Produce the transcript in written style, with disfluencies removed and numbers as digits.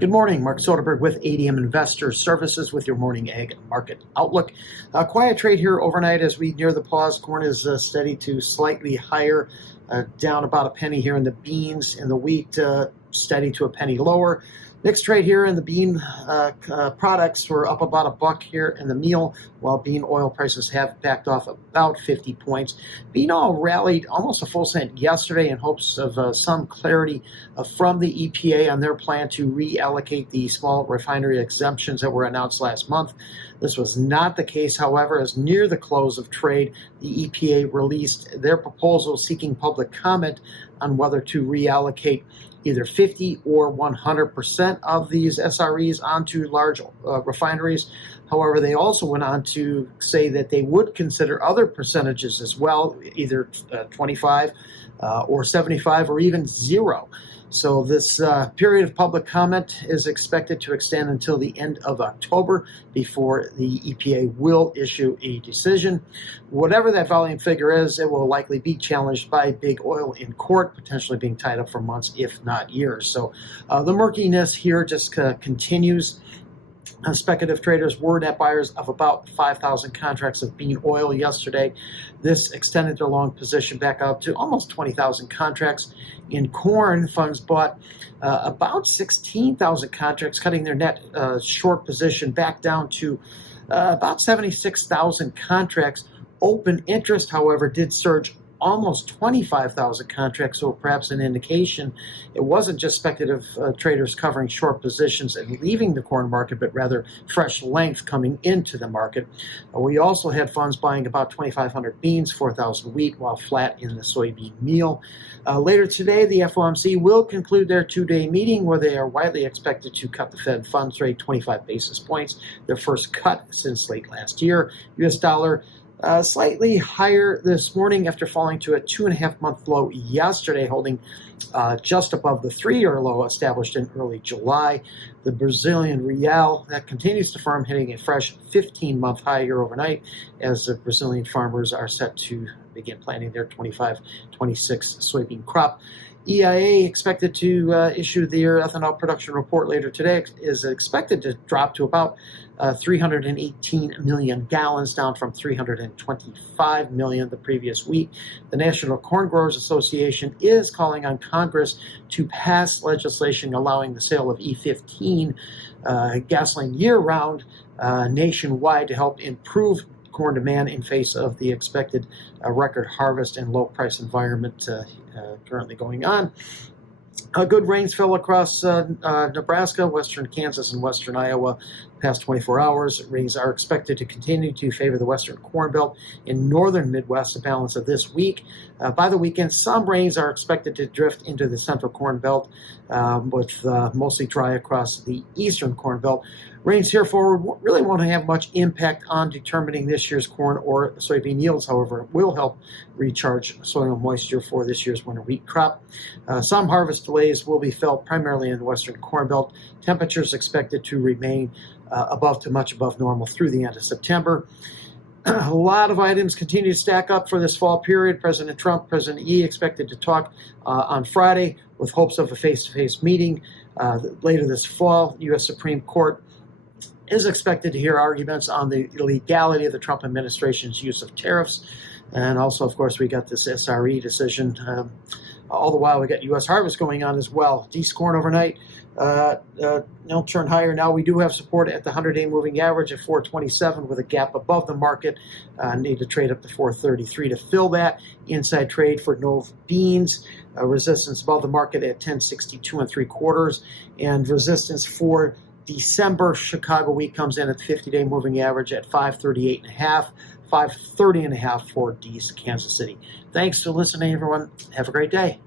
Good morning, Mark Soderberg with ADM Investor Services with your morning ag market outlook. A quiet trade here overnight as we near the pause. Corn is steady to slightly higher, down about a penny here in the beans, and the wheat steady to a penny lower. Mixed trade here in the bean products. Were up about $1 here in the meal, while bean oil prices have backed off about 50 points. Bean oil rallied almost a full cent yesterday in hopes of some clarity from the EPA on their plan to reallocate the small refinery exemptions that were announced last month. This was not the case, however, as near the close of trade, the EPA released their proposal seeking public comment on whether to reallocate either 50 or 100% of these SREs onto large refineries. However, they also went on to say that they would consider other percentages as well, either 25 or 75 or even 0. So this period of public comment is expected to extend until the end of October before the EPA will issue a decision. Whatever that volume figure is, it will likely be challenged by big oil in court, potentially being tied up for months, if not years. So the murkiness here just continues. Speculative traders were net buyers of about 5,000 contracts of bean oil yesterday. This extended their long position back out to almost 20,000 contracts. In corn, funds bought about 16,000 contracts, cutting their net short position back down to about 76,000 contracts. Open interest, however, did surge almost 25,000 contracts, so perhaps an indication it wasn't just speculative traders covering short positions and leaving the corn market, but rather fresh length coming into the market. We also had funds buying about 2,500 beans, 4,000 wheat, while flat in the soybean meal. Later today, the FOMC will conclude their two-day meeting where they are widely expected to cut the Fed funds rate 25 basis points, their first cut since late last year. U.S. dollar slightly higher this morning after falling to a 2.5-month low yesterday, holding just above the 3-year low established in early July. The Brazilian real, that continues to firm, hitting a fresh 15-month high here overnight as the Brazilian farmers are set to begin planting their 25-26 soybean crop. EIA expected to issue their ethanol production report later today, is expected to drop to about 318 million gallons, down from 325 million the previous week. The National Corn Growers Association is calling on Congress to pass legislation allowing the sale of E15 gasoline year-round nationwide to help improve corn demand in face of the expected record harvest and low price environment currently going on. Good rains fell across Nebraska, western Kansas, and western Iowa past 24 hours. Rains are expected to continue to favor the western Corn Belt in northern Midwest the balance of this week. By the weekend, some rains are expected to drift into the central Corn Belt, with mostly dry across the eastern Corn Belt. Rains here forward really won't have much impact on determining this year's corn or soybean yields. However, it will help recharge soil moisture for this year's winter wheat crop. Some harvest delays will be felt primarily in the western Corn Belt. Temperatures expected to remain above to much above normal through the end of September. A lot of items continue to stack up for this fall period. President Trump, President Xi expected to talk on Friday with hopes of a face-to-face meeting later this fall. U.S. Supreme Court is expected to hear arguments on the legality of the Trump administration's use of tariffs. And also, of course, we got this SRE decision. All the while, we got U.S. harvest going on as well. Decent corn overnight turned higher. Now we do have support at the 100-day moving average at 427 with a gap above the market. Need to trade up to 433 to fill that. Inside trade for Nova beans. Resistance above the market at 1062 3/4. And resistance for December Chicago wheat comes in at the 50-day moving average at 538.5, 530.5 for Kansas City. Thanks for listening, everyone. Have a great day.